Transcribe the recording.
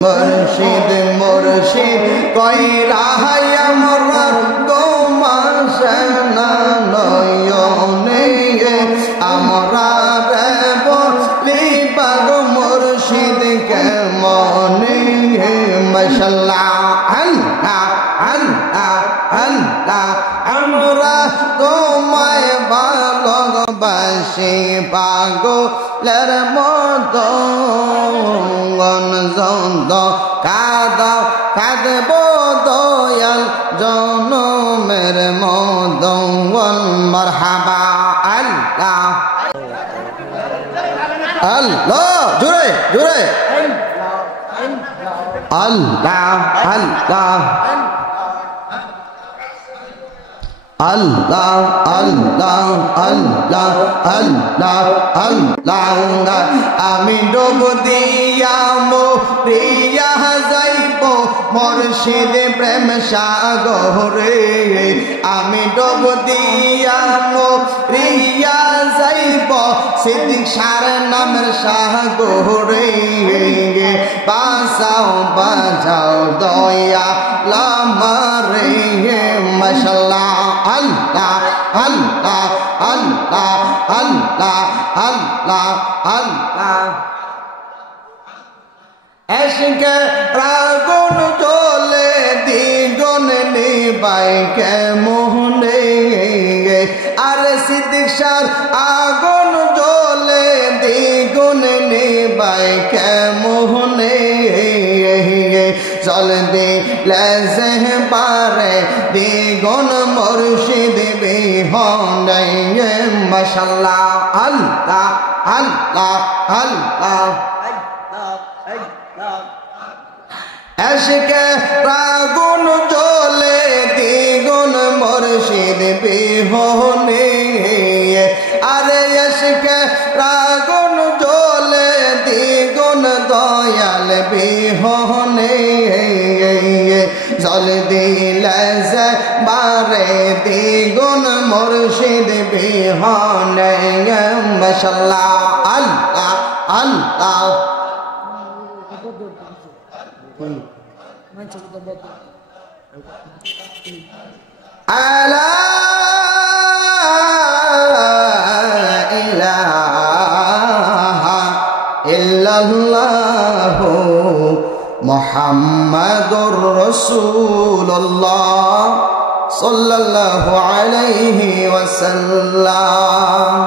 মুর্শিদ মুর্শিদ কইরা আমরা গোমাশে না নয়নে আমরা রে বলি পাগ মুর্শিদ কে মনে মাশাআল্লাহ আল্লাহ আল্লাহ আল্লাহ আমরা তোমায় ভালোবাসি পাগলের মতো গনজন্দ কাঁদব দয়াল জনমের মদন মারহাবা আল্লাহ আল্লাহ জোরে জোরে আল্লাহ আল্লাহ আল্লাহ আল্লাহ আল্লাহ আল্লাহ আল্লাহ আমি ডুব দিয়া মরিয়া যাইব মুর্শিদ প্রেম সাগরে আমি ডুব দিয়া মরিয়া যাইব সিদ্দিক সার নামের সাগরে বাঁচাও বাঁচাও দয়া লামারে মাশাআল্লাহ আল্লাহ আল্লাহ আল্লাহ আল্লাহ আল্লাহ আল্লাহ এসকে প্রাগুন চলে দ্বিগুণ নিবাই কে মোহনে আর সিদ্দিক সার আগুন জ্বলে দ্বিগুণ নিবাই কে মোহনে চল দিলে পারে দ্বিগুণ মুর্শিদ বিহনে মাশাআল্লাহ আল্লাহ আল্লাহ আল্লাহ এসকে প্রাগুন জ্বলে দ্বিগুণ মুর্শিদ বিহনে আরে এসকে প্রাগুন জ্বলে দ্বিগুণ দয়াল বিহনে জল দিলে বারে দ্বিগুণ মুর্শিদ বিহনে মাশাআল্লাহ আল্লাহ আল্লাহ আলা ইলাহা ইল্লাল্লাহু মুহাম্মাদুর রাসূলুল্লাহ সাল্লাল্লাহু আলাইহি ওয়াসাল্লাম।